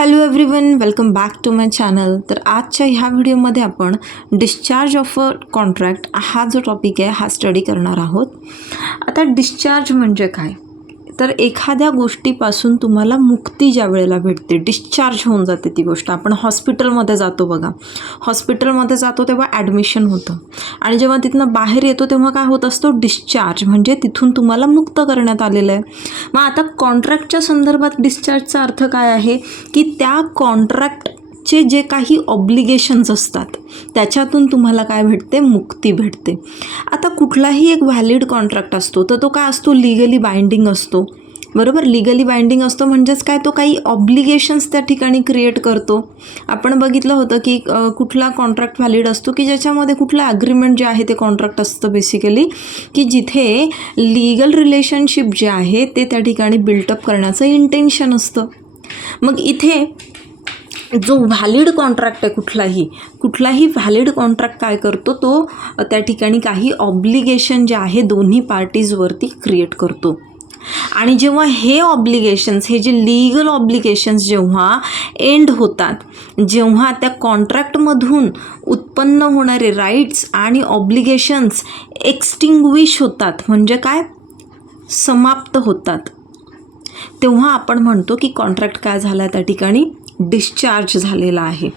Hello everyone, welcome back to my channel. तर आजच्या ह्या व्हिडिओमध्ये आपण डिस्चार्ज ऑफ अ कॉन्ट्रॅक्ट हा जो टॉपिक आहे हा स्टडी करणार आहोत. आता डिस्चार्ज म्हणजे काय, तर एखाद्या गोष्टीपासून तुम्हाला मुक्ती ज्या वेळेला भेटते, डिस्चार्ज होऊन जाते ती गोष्ट. आपण हॉस्पिटलमध्ये जातो बघा, हॉस्पिटलमध्ये जातो तेव्हा ॲडमिशन होतं आणि जेव्हा तिथनं बाहेर येतो तेव्हा काय होत असतो, डिस्चार्ज, म्हणजे तिथून तुम्हाला मुक्त करण्यात आलेलं आहे. मग आता कॉन्ट्रॅक्टच्या संदर्भात डिस्चार्जचा अर्थ काय आहे की त्या कॉन्ट्रॅक्टचे जे काही ऑब्लिगेशन्स असतात त्याच्यातून तुम्हाला काय भेटते, मुक्ती भेटते. आता कुठलाही एक व्हॅलिड कॉन्ट्रॅक्ट असतो तर तो काय असतो, लिगली बाइंडिंग असतो, बरोबर. लिगली बाइंडिंग असतो म्हणजेच काय, तो काही ऑब्लिगेशन्स त्या ठिकाणी क्रिएट करतो. आपण बघितलं होतं की कुठला कॉन्ट्रॅक्ट व्हॅलिड असतो की ज्याच्यामध्ये कुठलं ॲग्रीमेंट जे आहे ते कॉन्ट्रॅक्ट असतं बेसिकली, की जिथे लीगल रिलेशनशिप जे आहे ते त्या ठिकाणी बिल्टअप करण्याचं इंटेन्शन असतं. मग इथे जो व्हॅलिड कॉन्ट्रॅक्ट आहे, कुठलाही व्हॅलिड कॉन्ट्रॅक्ट काय करतो, तो त्या ठिकाणी काही ऑब्लिगेशन जे आहे दोन्ही पार्टीजवरती क्रिएट करतो. आणि जेव्हा हे ऑब्लिगेशन्स, हे जे लीगल ऑब्लिगेशन्स जेव्हा एंड होतात, जेव्हा त्या कॉन्ट्रॅक्टमधून उत्पन्न होणारे राईट्स आणि ऑब्लिगेशन्स एक्सटिंग्विश होतात, म्हणजे काय, समाप्त होतात, तेव्हा आपण म्हणतो की कॉन्ट्रॅक्ट काय झाला, त्या ठिकाणी डिस्चार्ज झालेला आहे.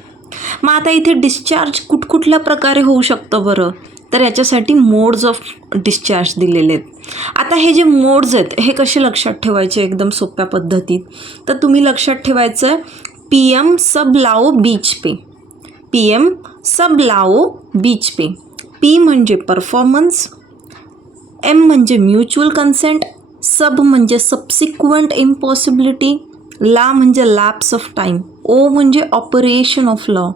मग आता इथे डिस्चार्ज कुठकुठल्या प्रकारे होऊ शकतं बरं, तर याच्यासाठी मोड्स ऑफ डिस्चार्ज दिलेले आहेत. आता हे जे मोड्स आहेत हे कसे लक्षात ठेवायचे एकदम सोप्या पद्धतीत, तर तुम्ही लक्षात ठेवायचं आहे PM सब लाओ बीच पे, PM सब लाओ बीच पे. P म्हणजे परफॉर्मन्स, M म्हणजे म्युच्युअल कन्सेंट, सब म्हणजे सबसिक्वेंट इम्पॉसिबिलिटी, ला म्हणजे लॅप्स ऑफ टाईम, ओ म्हणजे ऑपरेशन ऑफ लॉ,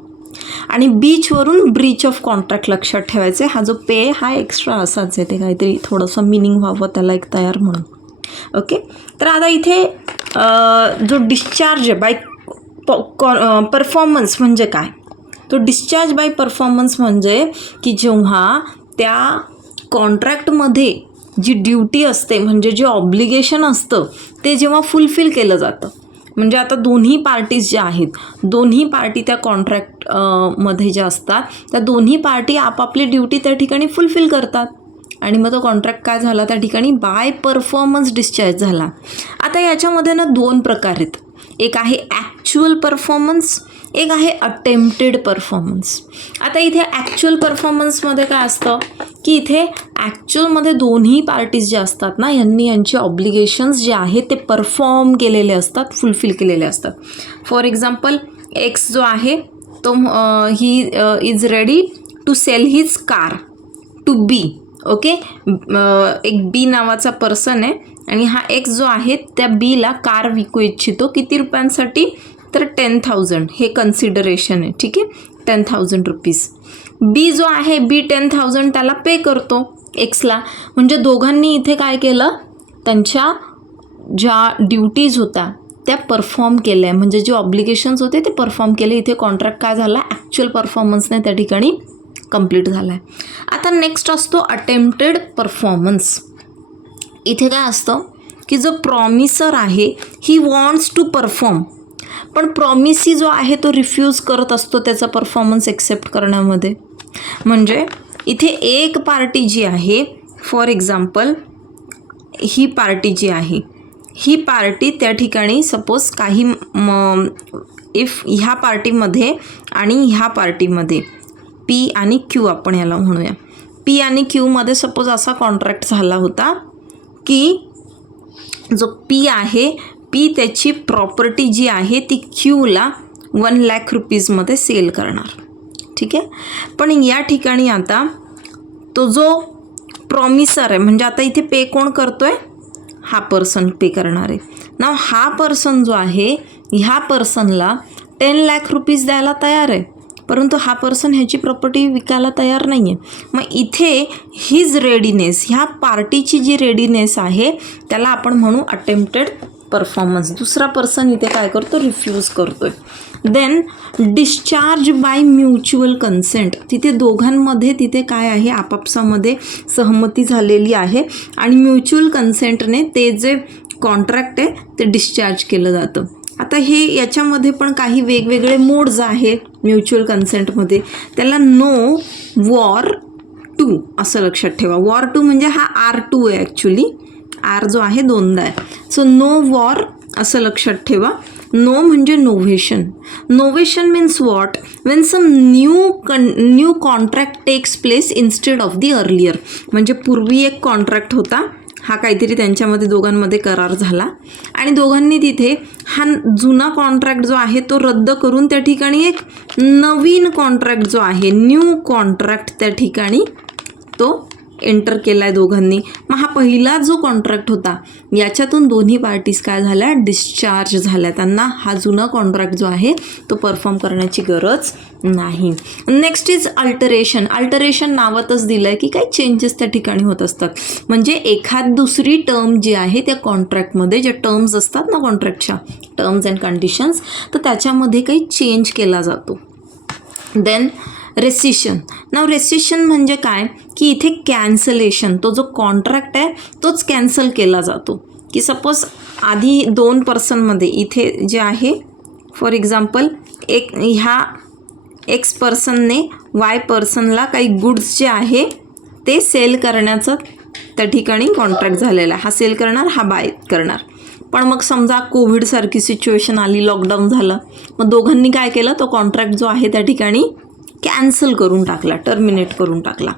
आणि बीचवरून ब्रीच ऑफ कॉन्ट्रॅक्ट लक्षात ठेवायचे. हा जो पे हा एक्स्ट्रा असाच आहे, ते काहीतरी थोडंसं मिनिंग व्हावं त्याला एक तयार म्हणून. ओके, तर आता इथे जो डिस्चार्ज आहे बाय परफॉर्मन्स म्हणजे काय, तो डिस्चार्ज बाय परफॉर्मन्स म्हणजे की जेव्हा त्या कॉन्ट्रॅक्टमध्ये जी ड्युटी असते, म्हणजे जे ऑब्लिगेशन असतं ते जेव्हा फुलफिल केलं जातं, म्हणजे आता दोन्ही पार्टीज ज्या आहेत, दोन्ही पार्टी त्या कॉन्ट्रॅक्टमध्ये ज्या असतात त्या दोन्ही पार्टी आपापली ड्युटी त्या ठिकाणी फुलफिल करतात आणि मग तो कॉन्ट्रॅक्ट काय झाला, त्या ठिकाणी बाय परफॉर्मन्स डिस्चार्ज झाला. आता याच्यामध्ये ना दोन प्रकार आहेत, एक आहे ॲक्च्युअल परफॉर्मन्स, एक आहे अटेम्प्टेड परफॉर्मन्स. आता इथे ॲक्च्युअल परफॉर्मन्समध्ये काय असतं की इथे ॲक्च्युअलमध्ये दोन्ही पार्टीज ज्या असतात ना, यांची ऑब्लिगेशन्स जे आहेत ते परफॉर्म केलेले असतात, फुलफिल केलेले असतात. फॉर एक्झाम्पल, एक्स जो आहे तो he is ready to sell his car to B. Okay, एक बी नावाचा पर्सन आहे आणि हा एक्स जो आहे त्या बीला कार विकू इच्छितो. किती रुपयांसाठी, तर 10,000 हे कन्सिडरेशन आहे, ठीक आहे, 10,000 रुपीज. बी जो आहे, बी 10,000 त्याला पे करतो एक्सला. म्हणजे दोघांनी इथे काय केलं, त्यांच्या ज्या ड्युटीज होत्या त्या परफॉर्म केल्या, म्हणजे जे ऑब्लिगेशन्स होते ते परफॉर्म केले. इथे कॉन्ट्रॅक्ट काय झाला, ॲक्च्युअल परफॉर्मन्सने त्या ठिकाणी कंप्लीट झाला आहे. आता नेक्स्ट असतो अटेम्प्टेड परफॉर्मन्स. इथे काय असतं की जो प्रॉमिसर आहे ही वॉन्ट्स टू परफॉर्म, पण प्रॉमिसी जो आहे तो रिफ्यूज करत असतो त्याचा परफॉर्मन्स एक्सेप्ट करण्यामध्ये. म्हणजे इथे एक पार्टी जी आहे, फॉर एक्झाम्पल ही पार्टी जी आहे, ही पार्टी त्या ठिकाणी सपोज काही इफ ह्या पार्टीमध्ये आणि ह्या पार्टीमध्ये P आणि Q आपण याला म्हणूया, P आणि Qमध्ये सपोज असा कॉन्ट्रॅक्ट झाला होता की जो P आहे, P त्याची प्रॉपर्टी जी आहे ती Qला 1 लाख रुपीजमध्ये सेल करणार, ठीक आहे. पण या ठिकाणी आता तो जो प्रॉमिसर आहे, म्हणजे आता इथे पे कोण करतोय, हा पर्सन पे करणार आहे ना. हा पर्सन जो आहे, ह्या पर्सनला 10 लाख रुपीज द्यायला तयार आहे, परंतु हा पर्सन ह्याची प्रॉपर्टी विकायला तयार नाही आहे. मग इथे हिज रेडीनेस, ह्या पार्टीची जी रेडीनेस आहे त्याला आपण म्हणू अटेम्प्टेड परफॉर्मन्स. दुसरा पर्सन इथे काय करतो, रिफ्यूज करतोय. Then discharge by mutual consent, तिथे दोघांमध्ये तिथे काय आहे, आपापसामध्ये सहमती झालेली आहे आणि म्युच्युअल कन्सेंटने ते जे कॉन्ट्रॅक्ट आहे ते डिस्चार्ज केलं जातं. आता हे याच्यामध्ये पण काही वेगवेगळे मोड्स आहे म्युच्युअल कन्सेंटमध्ये. त्याला नो वॉर टू असं लक्षात ठेवा. वॉर टू म्हणजे हा R2 आहे ॲक्च्युली. R जो आहे दोनदा आहे. सो नो वॉर असं लक्षात ठेवा. नो म्हणजे novation. Novation means what? When some new contract takes place instead of the earlier. म्हणजे पूर्वी एक कॉन्ट्रॅक्ट होता, हा काहीतरी त्यांच्यामध्ये दोघांमध्ये करार झाला आणि दोघांनी तिथे हा जुना कॉन्ट्रॅक्ट जो आहे तो रद्द करून त्या ठिकाणी एक नवीन कॉन्ट्रॅक्ट जो आहे, न्यू कॉन्ट्रॅक्ट त्या ठिकाणी तो एंटर केला आहे दोघांनी. मग हा पहिला जो कॉन्ट्रॅक्ट होता याच्यातून दोन्ही पार्टीज काय झाल्या? डिस्चार्ज झाल्या. त्यांना हा जुना कॉन्ट्रॅक्ट जो आहे तो परफॉर्म करण्याची गरज नाही. Next is alteration. अल्टरेशन नावातच दिलं आहे की काही चेंजेस त्या ठिकाणी होत असतात. म्हणजे एखाद दुसरी टर्म जी आहे त्या कॉन्ट्रॅक्टमध्ये, ज्या टर्म्स असतात ना कॉन्ट्रॅक्टच्या, टर्म्स अँड कंडिशन्स, तर त्याच्यामध्ये काही चेंज केला जातो. Then rescission. नाव रेसिशन म्हणजे काय की इथे कॅन्सलेशन, तो जो कॉन्ट्रॅक्ट आहे तोच कॅन्सल केला जातो. की सपोज आधी 2 पर्सनमध्ये इथे जे आहे, फॉर एक्झाम्पल ह्या एक्स पर्सनने वाय पर्सनला काही गुड्स जे आहे ते सेल करण्याचं त्या ठिकाणी कॉन्ट्रॅक्ट झालेला आहे. हा सेल करणार, हा बाय करणार. पण मग समजा कोविडसारखी सिच्युएशन आली, लॉकडाऊन झालं, मग दोघांनी काय केलं? तो कॉन्ट्रॅक्ट जो आहे त्या ठिकाणी कॅन्सल करून टाकला, टर्मिनेट करून टाकला.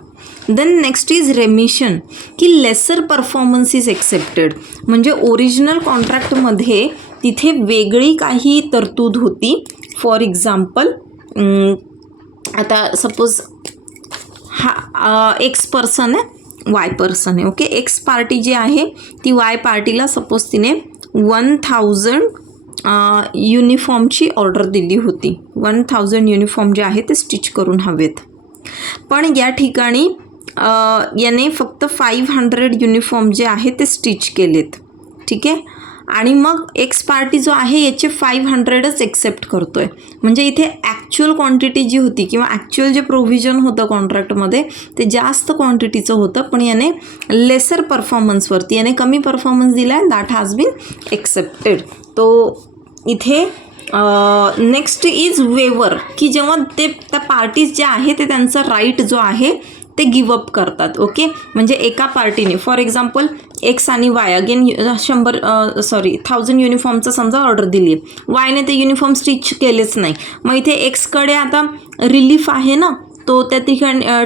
देन नेक्स्ट इज रेमिशन, की लेसर परफॉर्मन्स इज एक्सेप्टेड. म्हणजे ओरिजिनल कॉन्ट्रॅक्टमध्ये तिथे वेगळी काही तरतूद होती. फॉर एक्झाम्पल आता सपोज हा एक्स पर्सन आहे, वाय पर्सन आहे. ओके, एक्स पार्टी जी आहे ती वाय पार्टीला सपोज तिने 1000 युनिफॉर्मची ऑर्डर दिली होती. 1000 युनिफॉर्म जे आहे ते स्टिच करून हवेत. पण या ठिकाणी याने फक्त 500 युनिफॉर्म जे आहे ते स्टिच केलेत. ठीक आहे. आणि मग एक्स पार्टी जो आहे याचे 500च एक्सेप्ट करतोय. म्हणजे इथे ॲक्च्युअल क्वांटिटी जी होती किंवा ॲक्च्युअल जे प्रोव्हिजन होतं कॉन्ट्रॅक्टमध्ये ते जास्त क्वांटिटीचं होतं, पण याने लेसर परफॉर्मन्सवरती याने कमी परफॉर्मन्स दिला आहे. That has been accepted. तो इथे नेक्स्ट इज वेवर, की जेव्हा ते त्या पार्टीज ज्या आहे ते त्यांचा राईट जो आहे ते गिवअप करतात. ओके, म्हणजे एका पार्टीने फॉर एक्झाम्पल एक्स आणि वाय अगेन 1000 युनिफॉर्मचं समजा ऑर्डर दिली आहे. वायने ते युनिफॉर्म स्टिच केलेच नाही. मग इथे एक्सकडे आता रिलीफ आहे ना, तो त्या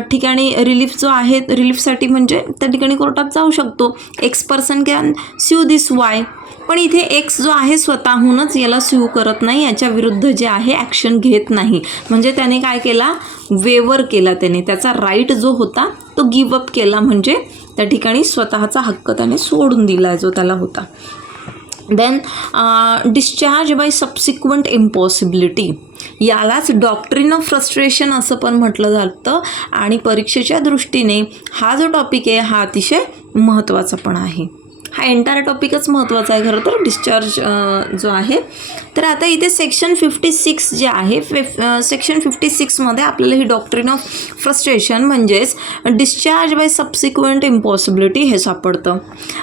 ठिकाणी रिलीफ जो आहे, रिलीफसाठी म्हणजे त्या ठिकाणी कोर्टात जाऊ शकतो. X person can sue this way. पण इथे एक्स जो आहे स्वतःहूनच याला स्यू करत नाही, याच्या विरुद्ध जे आहे ॲक्शन घेत नाही. म्हणजे त्याने काय केला? वेवर केला. त्याने त्याचा राईट जो होता तो गिवअप केला. म्हणजे त्या ठिकाणी स्वतःचा हक्क त्याने सोडून दिला जो त्याला होता. देन डिस्चार्ज बाय सबसिक्वंट इम्पॉसिबिलिटी, यालाच डॉक्ट्रिन ऑफ फ्रस्ट्रेशन असं पण म्हटलं जातं. आणि परीक्षेच्या दृष्टीने हा जो टॉपिक आहे हा अतिशय महत्त्वाचा पण आहे. हा एंटायर टॉपिकच महत्त्वाचा आहे खरं तर, डिस्चार्ज जो आहे. तर आता इथे सेक्शन 56 जे आहे, सेक्शन 56मध्ये आपल्याला ही डॉक्ट्रिन ऑफ फ्रस्ट्रेशन म्हणजेच डिस्चार्ज बाय सबसिक्वेंट इम्पॉसिबिलिटी हे सापडतं.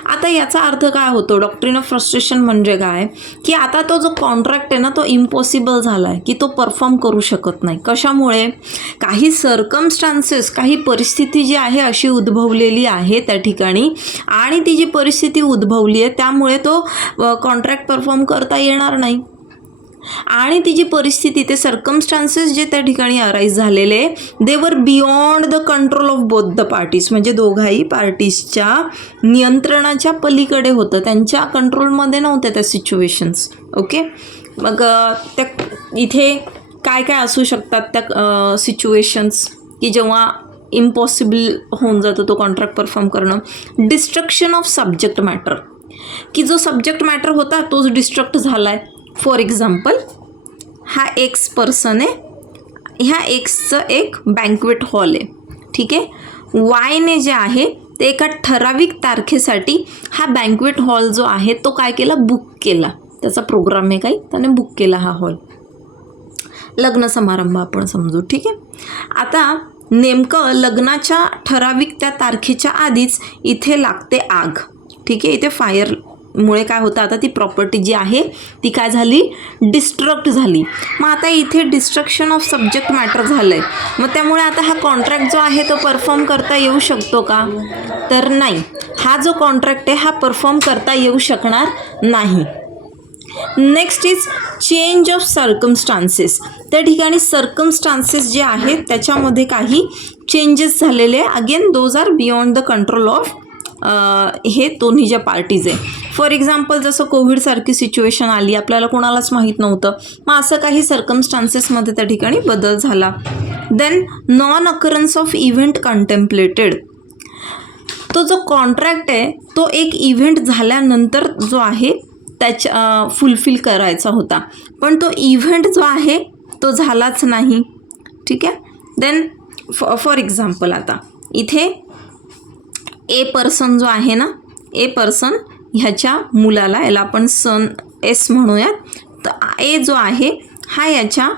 आता याचा अर्थ काय होतो? डॉक्ट्रिन ऑफ फ्रस्ट्रेशन म्हणजे काय की आता तो जो कॉन्ट्रॅक्ट आहे ना तो इम्पॉसिबल झाला आहे, की तो परफॉर्म करू शकत नाही. कशामुळे? काही सर्कमस्टान्सेस, काही परिस्थिती जी आहे अशी उद्भवलेली आहे त्या ठिकाणी, आणि ती जी परिस्थिती उद्भवली आहे त्यामुळे तो कॉन्ट्रॅक्ट परफॉर्म करता येणार नाही. आणि ती जी परिस्थिती, ते सर्कमस्टान्सेस जे त्या ठिकाणी अराईज झालेले दे वर beyond the control of both the parties. म्हणजे दोघाही पार्टीजच्या नियंत्रणाच्या पलीकडे होतं, त्यांच्या कंट्रोलमध्ये नव्हत्या त्या सिच्युएशन्स. ओके, मग त्या इथे काय काय असू शकतात त्या सिच्युएशन्स की जेव्हा इम्पॉसिबल होऊन जातो तो कॉन्ट्रॅक्ट परफॉर्म करणं? डिस्ट्रक्शन ऑफ सब्जेक्ट मॅटर, की जो सब्जेक्ट मॅटर होता तोच डिस्ट्रक्ट झाला आहे. फॉर एक्झाम्पल हा एक्स पर्सन आहे, ह्या एक्सचं एक बँक्वेट हॉल आहे. ठीक आहे. वायने जे आहे ते एका ठराविक तारखेसाठी हा बँक्वेट हॉल जो आहे तो काय केला? बुक केला. त्याचा प्रोग्राम आहे काही, त्याने बुक केला हा हॉल. लग्न समारंभ आपण समजू. ठीक आहे. आता नेमकं लग्नाच्या ठराविक त्या तारखेच्या आधीच इथे लागते आग. ठीक आहे. इथे फायर मुळे काय होतं, आता ती प्रॉपर्टी जी आहे ती काय झाली, डिस्ट्रक्ट झाली. मग आता इथे डिस्ट्रक्शन ऑफ सब्जेक्ट मॅटर झालं आहे. मग त्यामुळे आता हा कॉन्ट्रॅक्ट जो आहे तो परफॉर्म करता येऊ शकतो का, तर नाही. हा जो कॉन्ट्रॅक्ट आहे हा परफॉर्म करता येऊ शकणार नाही. Next is change of circumstances. त्या ठिकाणी सर्कमस्टान्सेस जे आहेत त्याच्यामध्ये काही चेंजेस झालेले आहे. Again those are beyond the control of हे दोन्ही ज्या पार्टीज आहे. फॉर एक्झाम्पल जसं कोविडसारखी सिच्युएशन आली, आपल्याला कोणालाच माहीत नव्हतं, मग असं काही सर्कमस्टान्सेसमध्ये त्या ठिकाणी बदल झाला. Then non occurrence of event contemplated. तो जो कॉन्ट्रॅक्ट आहे तो एक इव्हेंट झाल्यानंतर जो आहे त्याच्या फुलफिल करायचा होता, पण तो इव्हेंट जो आहे तो झालाच नाही. ठीक आहे. देन फॉर एक्झाम्पल आता इथे ए पर्सन जो आहे ना, ए पर्सन ह्याच्या मुलाला, याला आपण सन एस म्हणूयात, तर ए जो आहे हा याच्या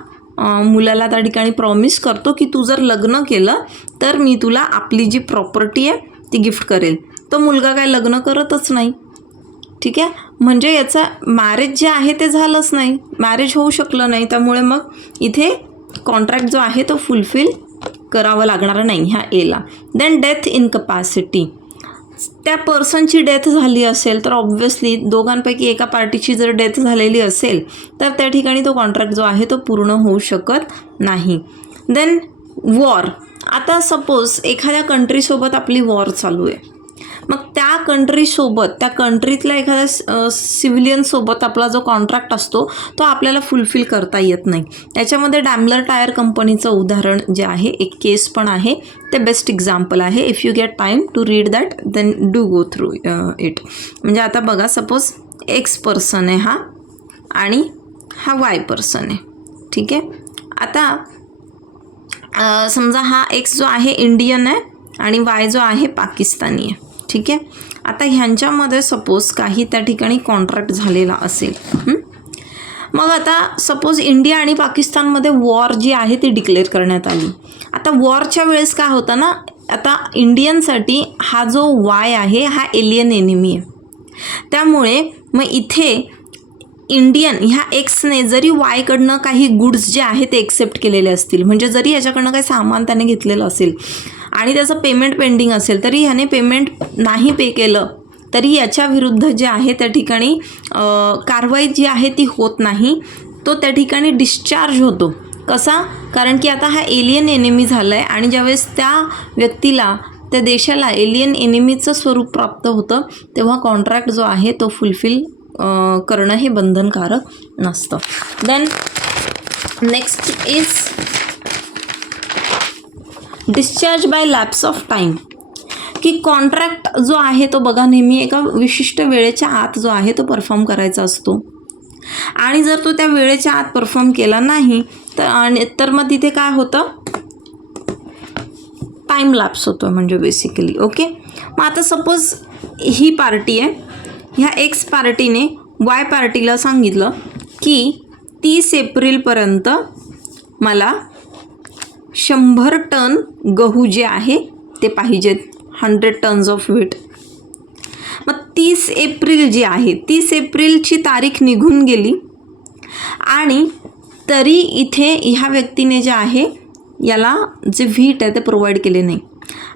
मुलाला त्या ठिकाणी प्रॉमिस करतो की तू जर लग्न केलं तर मी तुला आपली जी प्रॉपर्टी आहे ती गिफ्ट करेल. तो मुलगा काय लग्न करतच नाही. ठीक आहे. म्हणजे याचा मॅरेज जे आहे ते झालंच नाही, मॅरेज होऊ शकलं नाही. त्यामुळे मग इथे कॉन्ट्रॅक्ट जो आहे तो फुलफिल करावा लागणार नाही ह्या एला. Then death incapacity. त्या पर्सनची डेथ झाली असेल तर ऑब्व्हियसली दोघांपैकी एका पार्टीची जर डेथ झालेली असेल तर त्या ठिकाणी तो कॉन्ट्रॅक्ट जो आहे तो पूर्ण होऊ शकत नाही. Than war. आता सपोज एखाद्या कंट्रीसोबत आपली वॉर चालू आहे, मग त्या कंट्रीसोबत, त्या कंट्रीतल्या एखाद्या सिव्हिलियनसोबत आपला जो कॉन्ट्रॅक्ट असतो तो आपल्याला फुलफिल करता येत नाही. त्याच्यामध्ये डॅमलर टायर कंपनीचं उदाहरण जे आहे, एक केस पण आहे, ते बेस्ट एक्झाम्पल आहे. If you get time to read that then do go through it. म्हणजे आता बघा, सपोज एक्स पर्सन आहे हा आणि हा वाय पर्सन आहे. ठीक आहे. आता समजा हा एक्स जो आहे इंडियन आहे आणि वाय जो आहे पाकिस्तानी आहे. ठीक आहे. आता ह्यांच्यामध्ये सपोज काही त्या ठिकाणी कॉन्ट्रॅक्ट झालेला असेल, मग आता सपोज इंडिया आणि पाकिस्तानमध्ये वॉर जी आहे ती डिक्लेअर करण्यात आली. आता वॉरच्या वेळेस काय होतं ना, आता इंडियनसाठी हा जो वाय आहे हा एलियन एनिमी आहे. त्यामुळे मग इथे इंडियन ह्या एक्सने जरी वायकडनं काही गुड्स जे आहे ते एक्सेप्ट केलेले असतील, म्हणजे जरी याच्याकडनं काही सामान त्याने घेतलेलं असेल आणि त्याचं पेमेंट पेंडिंग असेल, तरी ह्याने पेमेंट नाही पे केलं तरी याच्या विरुद्ध जे आहे त्या ठिकाणी कारवाई जी आहे ती होत नाही. तो त्या ठिकाणी डिस्चार्ज होतो. कसा? कारण की आता हा एलियन एनिमी झाला आहे आणि ज्यावेळेस त्या व्यक्तीला, त्या देशाला एलियन एनिमीचं स्वरूप प्राप्त होतं तेव्हा कॉन्ट्रॅक्ट जो आहे तो फुलफिल करणं हे बंधनकारक नसतं. Then next is discharge by lapse of time. की कॉन्ट्रॅक्ट जो आहे तो बघा नेहमी एका विशिष्ट वेळेच्या आत जो आहे तो परफॉर्म करायचा असतो आणि जर तो त्या वेळेच्या आत परफॉर्म केला नाही तर मग तिथे काय होतं, टाईम लॅप्स होतो म्हणजे बेसिकली. ओके. मग आता सपोज ही पार्टी आहे, ह्या एक्स पार्टीने वाय पार्टीला सांगितलं की 30 एप्रिलपर्यंत मला 100 टन गहू जे आहे ते पाहिजेत, 100 टन्स ऑफ व्हीट. मग 30 एप्रिल जी आहे, 30 एप्रिलची तारीख निघून गेली आणि तरी इथे ह्या व्यक्तीने जे आहे याला जे व्हीट आहे ते प्रोव्हाइड केले नाही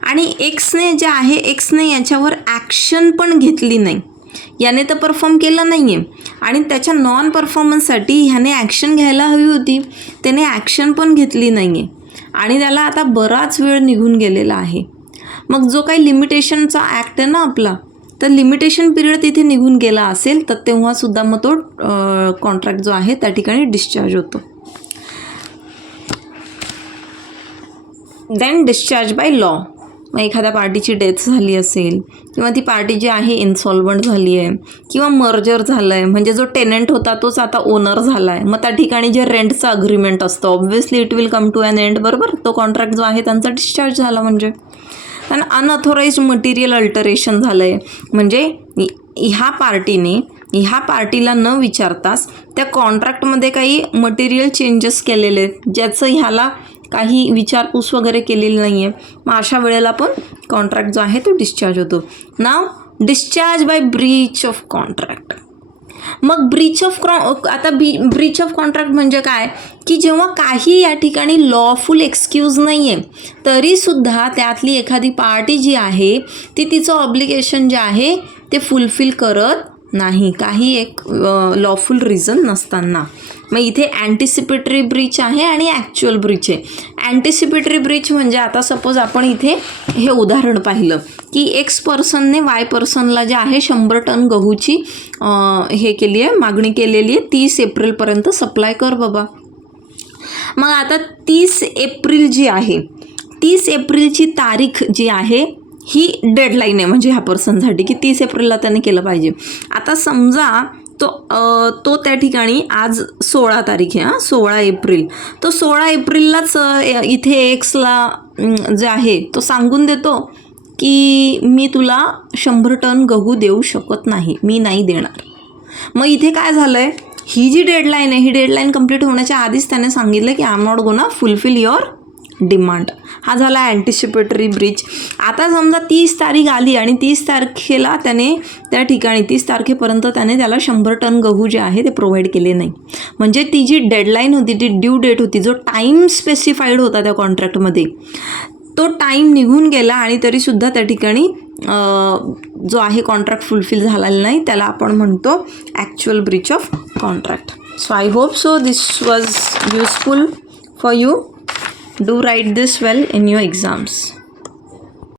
आणि एक्सने जे आहे, एक्सने याच्यावर ॲक्शन पण घेतली नाही. याने तर परफॉर्म केलं नाही आहे आणि त्याच्या नॉन परफॉर्मन्ससाठी ह्याने ॲक्शन घ्यायला हवी होती, त्याने ॲक्शन पण घेतली नाही आहे आणि त्याला आता बराच वेळ निघून गेलेला आहे. मग जो काही लिमिटेशनचा ॲक्ट आहे ना आपला, तर लिमिटेशन पिरियड तिथे निघून गेला असेल तर तेव्हासुद्धा मग तो कॉन्ट्रॅक्ट जो आहे त्या ठिकाणी डिस्चार्ज होतो. Then discharge by law. मग एखाद्या पार्टीची डेथ झाली असेल किंवा ती पार्टी जी आहे इन्सॉल्वंट झाली आहे किंवा मर्जर झालं आहे, म्हणजे जो टेनंट होता तोच आता ओनर झाला आहे, मग त्या ठिकाणी जे रेंटचा अग्रीमेंट असतो obviously it will come to an end. बरोबर. तो कॉन्ट्रॅक्ट जो आहे त्यांचा डिस्चार्ज झाला. म्हणजे त्यांना अनऑथोराइज्ड मटेरियल अल्टरेशन झालं आहे, म्हणजे ह्या पार्टीला न विचारताच त्या कॉन्ट्रॅक्टमध्ये काही मटेरियल चेंजेस केलेले आहेत ज्याचं ह्याला काही विचारपूस वगैरे केलेली नाही आहे. मग अशा वेळेला पण कॉन्ट्रॅक्ट जो आहे तो डिस्चार्ज होतो. नाव discharge by breach of contract. मग breach of breach of contract म्हणजे काय की जेव्हा काही या ठिकाणी लॉफुल एक्सक्यूज नाही आहे तरीसुद्धा त्यातली एखादी पार्टी जी आहे ती तिचं ऑब्लिगेशन जे आहे ते फुलफिल करत नाही, काही एक लॉफुल रिझन नसताना. मग इथे अँटिसिपेटरी ब्रीच आहे आणि ॲक्च्युअल ब्रीच आहे. अँटिसिपेटरी ब्रीच म्हणजे आता सपोज आपण इथे हे उदाहरण पाहिलं की एक्स पर्सनने वाय पर्सनला जे आहे 100 टन गहूची हे केली आहे, मागणी केलेली आहे, 30 एप्रिलपर्यंत सप्लाय कर बाबा. मग आता 30 एप्रिल जी आहे, 30 एप्रिलची तारीख जी आहे ही डेडलाईन आहे म्हणजे ह्या पर्सनसाठी की 30 एप्रिलला त्याने केलं पाहिजे. आता समजा तो त्या ठिकाणी आज 16 तारीख आहे, 16 एप्रिल, तो 16 एप्रिललाच इथे एक्सला जे आहे तो सांगून देतो की मी तुला 100 टन गहू देऊ शकत नाही, मी नाही देणार. मग इथे काय झालं आहे, ही जी डेडलाईन आहे ही डेडलाईन कंप्लीट होण्याच्या आधीच त्याने सांगितलं की I am not gonna fulfil your demand. हा झाला अँटिसिपेटरी ब्रीच. आता समजा 30 तारीख आली आणि 30 तारखेला त्याने त्या ठिकाणी 30 तारखेपर्यंत त्याने त्याला 100 टन गहू जे आहे ते प्रोव्हाइड केले नाही. म्हणजे ती जी डेडलाईन होती, ती ड्यू डेट होती, जो टाईम स्पेसिफाईड होता त्या कॉन्ट्रॅक्टमध्ये, तो टाईम निघून गेला आणि तरीसुद्धा त्या ठिकाणी जो आहे कॉन्ट्रॅक्ट फुलफिल झालेला नाही, त्याला आपण म्हणतो actual Breach of contract. So I hope so this was useful for you. Do write this well in your exams.